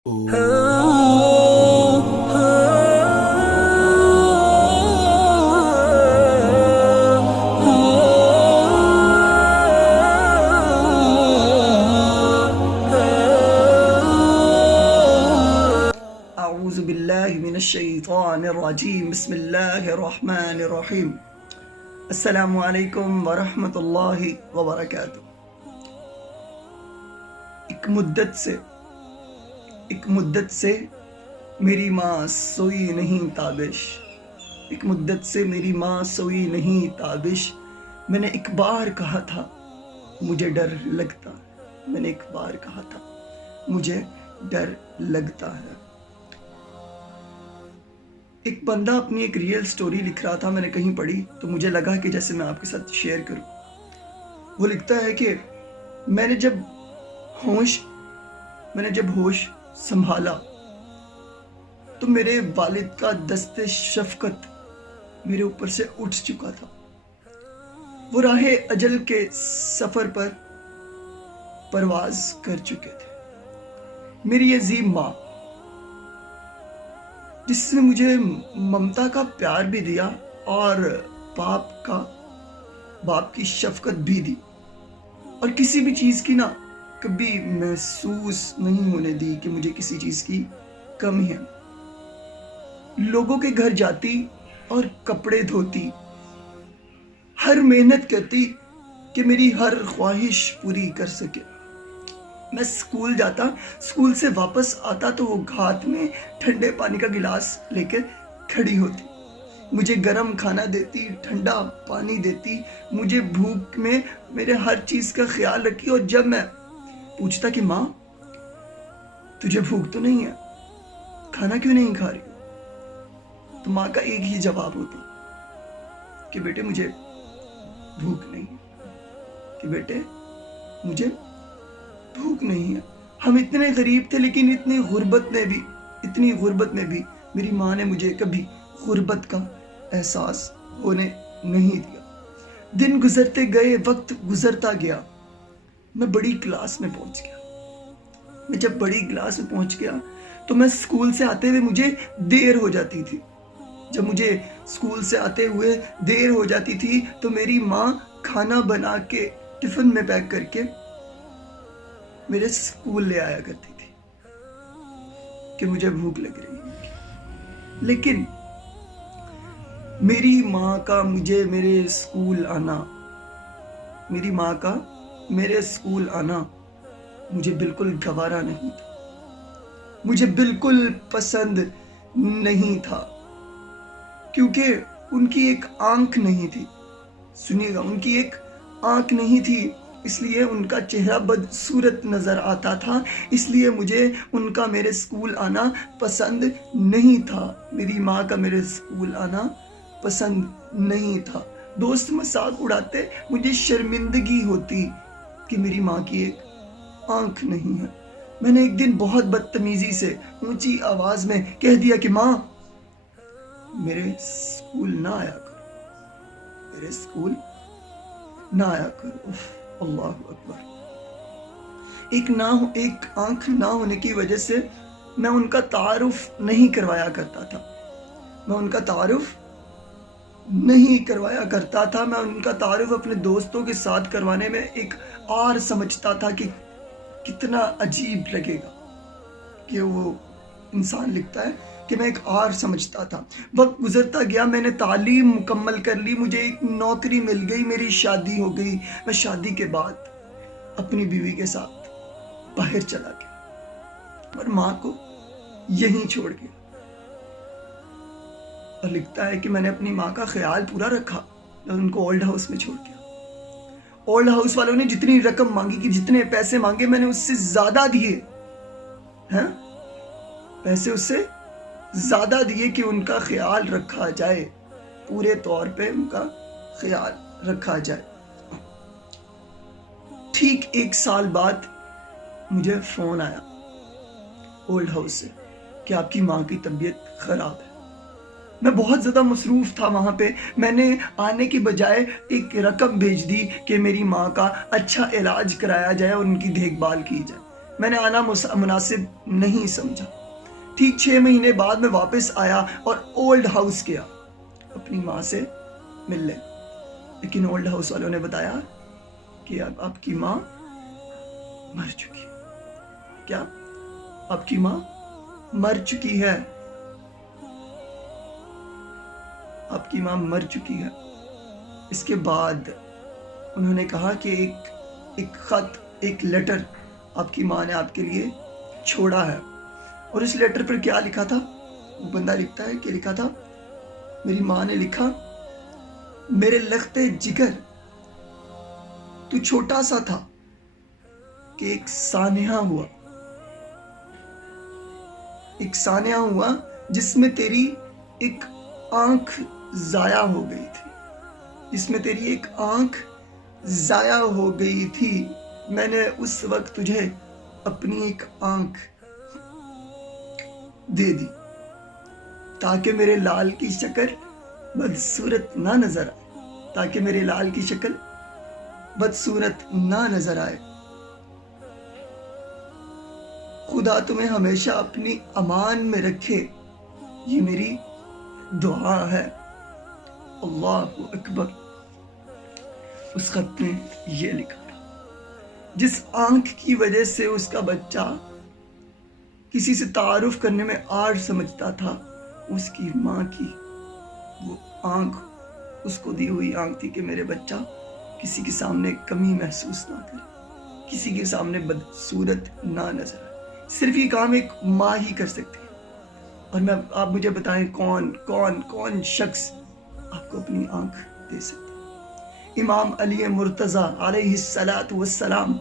اعوذ باللہ من الشیطان الرجیم، بسم اللہ الرحمن الرحیم۔ السلام علیکم ورحمۃ اللہ وبرکاتہ۔ ایک مدت سے میری ماں سوئی نہیں تابش، ایک مدت سے میری ماں سوئی نہیں تابش۔ میں نے ایک بار کہا تھا مجھے ڈر لگتا ہے، میں نے ایک بار کہا تھا مجھے ڈر لگتا ہے۔ ایک بندہ اپنی ایک ریئل سٹوری لکھ رہا تھا، میں نے کہیں پڑھی تو مجھے لگا کہ جیسے میں آپ کے ساتھ شیئر کروں۔ وہ لکھتا ہے کہ میں نے جب ہوش سنبھالا تو میرے والد کا دست شفقت میرے اوپر سے اٹھ چکا تھا۔ وہ راہ اجل کے سفر پر پرواز کر چکے تھے۔ میری عظیم ماں، جس نے مجھے ممتا کا پیار بھی دیا اور باپ کی شفقت بھی دی، اور کسی بھی چیز کی کبھی محسوس نہیں ہونے دی کہ مجھے کسی چیز کی کمی ہے۔ لوگوں کے گھر جاتی اور کپڑے دھوتی، ہر محنت کرتی کہ میری ہر خواہش پوری کر سکے۔ میں اسکول جاتا، اسکول سے واپس آتا تو وہ ہاتھ میں ٹھنڈے پانی کا گلاس لے کے کھڑی ہوتی، مجھے گرم کھانا دیتی، ٹھنڈا پانی دیتی، مجھے بھوک میں میرے ہر چیز کا خیال رکھی۔ اور جب میں پوچھتا کہ ماں تجھے بھوک تو نہیں ہے، کھانا کیوں نہیں کھا رہی، تو ماں کا ایک ہی جواب ہوتا کہ بیٹے مجھے بھوک نہیں ہے، کہ بیٹے مجھے بھوک نہیں ہے۔ ہم اتنے غریب تھے، لیکن اتنی غربت میں بھی میری ماں نے مجھے کبھی غربت کا احساس ہونے نہیں دیا۔ دن گزرتے گئے، وقت گزرتا گیا، میں بڑی کلاس میں پہنچ گیا۔ میں جب بڑی کلاس میں پہنچ گیا تو میں اسکول سے آتے ہوئے مجھے دیر ہو جاتی تھی۔ جب مجھے اسکول سے آتے ہوئے دیر ہو جاتی تھی تو میری ماں کھانا بنا کے ٹفن میں پیک کر کے میرے اسکول لے آیا کرتی تھی کہ مجھے بھوک لگ رہی ہے۔ لیکن میری ماں کا میرے اسکول آنا مجھے بالکل گوارا نہیں تھا، مجھے بالکل پسند نہیں تھا، کیونکہ ان کی ایک آنکھ نہیں تھی۔ سنیے گا، ان کی ایک آنکھ نہیں تھی، اس لیے ان کا چہرہ بدصورت نظر آتا تھا، اس لیے مجھے ان کا میرے اسکول آنا پسند نہیں تھا۔ میری ماں کا میرے اسکول آنا پسند نہیں تھا۔ دوست مذاق اڑاتے، مجھے شرمندگی ہوتی کہ میری ماں کی ایک آنکھ نہیں ہے۔ میں نے ایک دن بہت بدتمیزی سے اونچی آواز میں کہہ دیا کہ ماں میرے اسکول نہ آیا کرو، میرے اسکول نہ آیا کرو۔ اللہ اکبر۔ ایک آنکھ نہ ہونے کی وجہ سے میں ان کا تعارف نہیں کروایا کرتا تھا، میں ان کا تعارف اپنے دوستوں کے ساتھ کروانے میں ایک آر سمجھتا تھا کہ کتنا عجیب لگے گا کہ وہ انسان لکھتا ہے کہ میں ایک آر سمجھتا تھا۔ وقت گزرتا گیا، میں نے تعلیم مکمل کر لی، مجھے ایک نوکری مل گئی، میری شادی ہو گئی۔ میں شادی کے بعد اپنی بیوی کے ساتھ باہر چلا گیا اور ماں کو یہیں چھوڑ گیا۔ اور لکھتا ہے کہ میں نے اپنی ماں کا خیال پورا رکھا اور ان کو اولڈ ہاؤس میں چھوڑ گیا۔ اولڈ ہاؤس والوں نے جتنی رقم مانگی، کہ جتنے پیسے مانگے، میں نے اس سے زیادہ دیے، پیسے اس سے زیادہ دیے کہ ان کا خیال رکھا جائے، پورے طور پہ ان کا خیال رکھا جائے۔ ٹھیک 1 سال بعد مجھے فون آیا اولڈ ہاؤس سے کہ آپ کی ماں کی طبیعت خراب ہے۔ میں بہت زیادہ مصروف تھا وہاں پہ، میں نے آنے کی بجائے ایک رقم بھیج دی کہ میری ماں کا اچھا علاج کرایا جائے اور ان کی دیکھ بھال کی جائے۔ میں نے آنا مناسب نہیں سمجھا۔ ٹھیک 6 مہینے بعد میں واپس آیا اور اولڈ ہاؤس گیا اپنی ماں سے ملنے، لیکن اولڈ ہاؤس والوں نے بتایا کہ اب آپ کی ماں مر چکی ہے۔ کیا؟ آپ کی ماں مر چکی ہے، آپ کی ماں مر چکی ہے۔ اس کے بعد انہوں نے کہا کہ ایک خط، ایک لیٹر آپ کی ماں نے آپ کے لیے چھوڑا ہے، اور اس لیٹر پر کیا لکھا تھا؟ وہ بندہ لکھتا ہے کہ لکھا تھا، میری ماں نے لکھا، میرے لختے جگر تو چھوٹا سا تھا کہ ایک سانحہ ہوا جس میں تیری ایک آنکھ ضائع ہو گئی تھی، میں نے اس وقت تجھے اپنی ایک آنکھ دے دی تاکہ میرے لال کی شکل بدصورت نہ نظر آئے۔ خدا تمہیں ہمیشہ اپنی امان میں رکھے، یہ میری دعا ہے۔ اللہ اکبر۔ اس خط میں یہ لکھا تھا، جس آنکھ کی وجہ سے اس کا بچہ کسی سے تعارف کرنے میں آڑ سمجھتا تھا، اس کی ماں کی وہ آنکھ اس کو دی ہوئی آنکھ تھی کہ میرے بچہ کسی کے سامنے کمی محسوس نہ کرے، کسی کے سامنے بدصورت نہ نظر آئے۔ صرف یہ کام ایک ماں ہی کر سکتی ہے۔ اور آپ مجھے بتائیں کون شخص آپ کو اپنی آنکھ دے سکتا ہے؟ امام علی مرتضیٰ علیہ السلام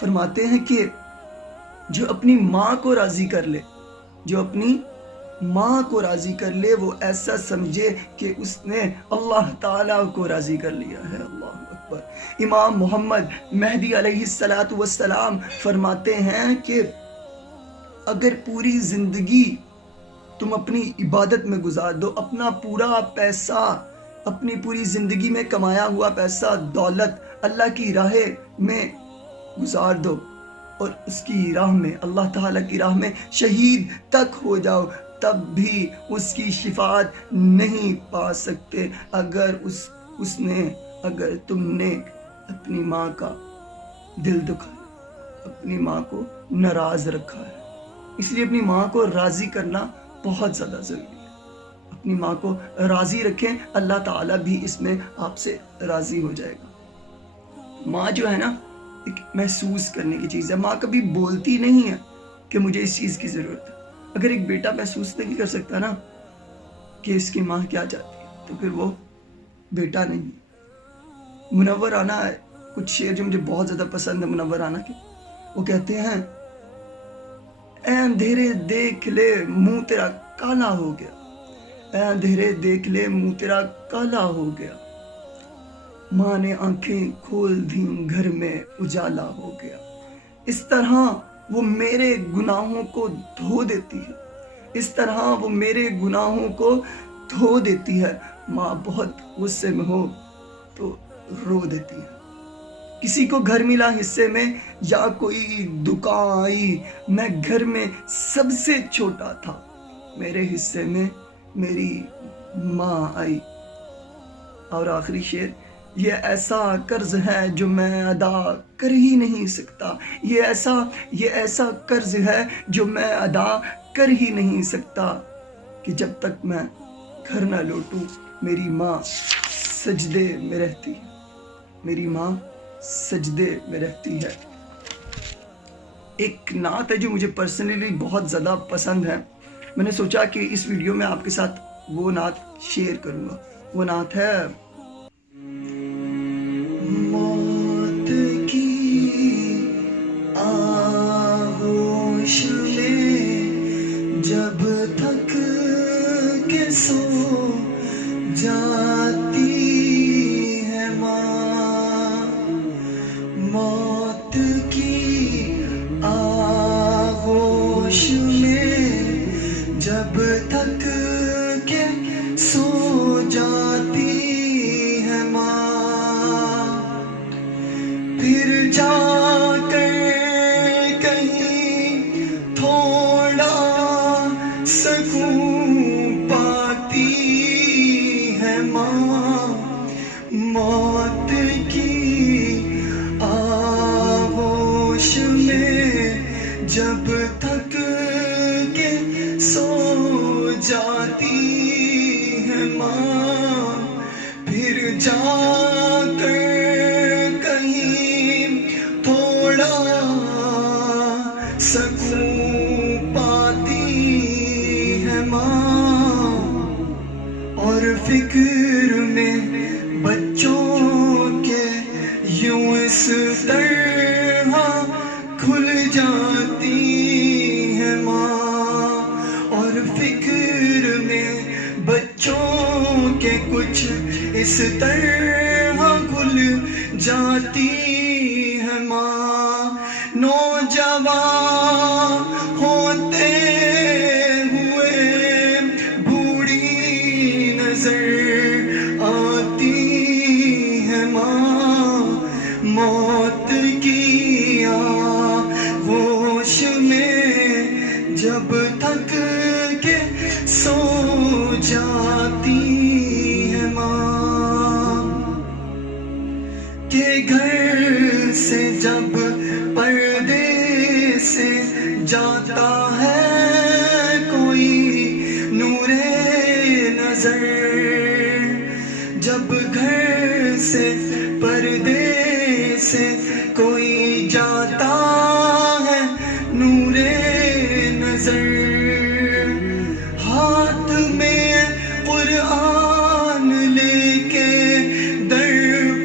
فرماتے ہیں کہ جو اپنی ماں کو راضی کر لے وہ ایسا سمجھے کہ اس نے اللہ تعالیٰ کو راضی کر لیا ہے۔ اللہ اکبر۔ امام محمد مہدی علیہ السلام فرماتے ہیں کہ اگر پوری زندگی تم اپنی عبادت میں گزار دو، اپنا پورا پیسہ، اپنی پوری زندگی میں کمایا ہوا پیسہ، دولت اللہ کی راہ میں گزار دو، اور اس کی راہ میں، اللہ تعالیٰ کی راہ میں شہید تک ہو جاؤ، تب بھی اس کی شفاعت نہیں پا سکتے اگر تم نے اپنی ماں کا دل دکھایا، اپنی ماں کو ناراض رکھا ہے۔ اس لیے اپنی ماں کو راضی کرنا بہت زیادہ ضروری ہے۔ اپنی ماں کو راضی رکھیں، اللہ تعالیٰ بھی اس میں آپ سے راضی ہو جائے گا۔ ماں جو ہے نا، ایک محسوس کرنے کی چیز ہے۔ ماں کبھی بولتی نہیں ہے کہ مجھے اس چیز کی ضرورت ہے۔ اگر ایک بیٹا محسوس نہیں کر سکتا نا کہ اس کی ماں کیا چاہتی ہے، تو پھر وہ بیٹا نہیں۔ منور رانا کچھ شعر جو مجھے بہت زیادہ پسند ہے منور رانا کے، وہ کہتے ہیں، اے اندھیرے دیکھ لے منہ تیرا کالا ہو گیا، اے اندھیرے دیکھ لے منہ تیرا کالا ہو گیا، ماں نے آنکھیں کھول دیں گھر میں اجالا ہو گیا۔ اس طرح وہ میرے گناہوں کو دھو دیتی ہے، ماں بہت غصے میں ہو تو رو دیتی ہے۔ کسی کو گھر ملا حصے میں یا کوئی دکان آئی، میں گھر میں سب سے چھوٹا تھا، میرے حصے میں میری ماں آئی۔ اور آخری شعر، یہ ایسا قرض ہے جو میں ادا کر ہی نہیں سکتا، یہ ایسا قرض ہے جو میں ادا کر ہی نہیں سکتا، کہ جب تک میں گھر نہ لوٹوں میری ماں سجدے میں رہتی ہے، میری ماں سجدے میں رہتی ہے۔ ایک نعت ہے جو مجھے پرسنلی بہت زیادہ پسند ہے، میں نے سوچا کہ اس ویڈیو میں آپ کے ساتھ وہ نعت شیئر کروں گا۔ وہ نعت ہے، موت کی آغوش میں جب تک کہ سو جاتی ہے ماں، موت کی آغوش میں جب تک کہ سو جاتی ہے ماں، پھر جا کر کہیں فکر میں بچوں کے یوں اس طرح کھل جاتی ہے ماں، اور فکر میں بچوں کے کچھ اس طرح کھل جاتی ہے ماں۔ نوجوان ہوتے ہوئے بوڑھی نظر آتی ہے ماں، موت کی آغوش میں جب تھک کے سو جاتی ہے ماں، کہ گھر سے جب پردے سے جاتا ہے کوئی نور نظر، جب گھر سے پردے سے کوئی جاتا ہے نور نظر، ہاتھ میں قرآن لے کے در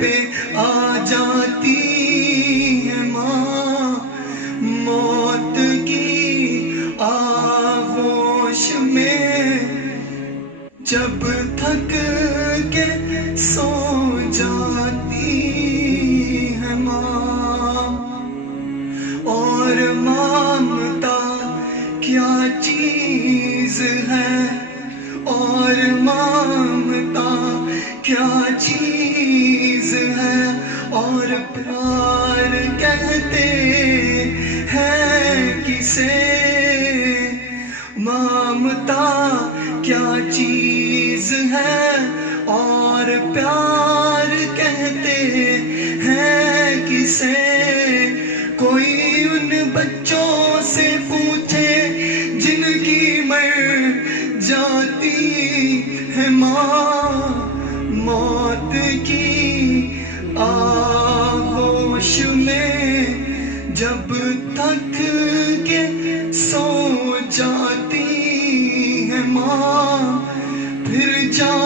پہ آ جاتی ہے ماں، موت کی آغوش میں جب تھک کے سو جاتی ہے ماں۔ اور مامتا کیا چیز ہے، اور مامتا کیا چیز ہے، اور پیار کہتے ہیں کسے، مامتا کیا چیز ہے اور پیار کہتے ہیں کسے، کوئی ان بچوں سے پوچھے جن کی مر جاتی ہے ماں، موت کی آغوش میں جب تھک کے سو جاتی ہے ماں، پھر جا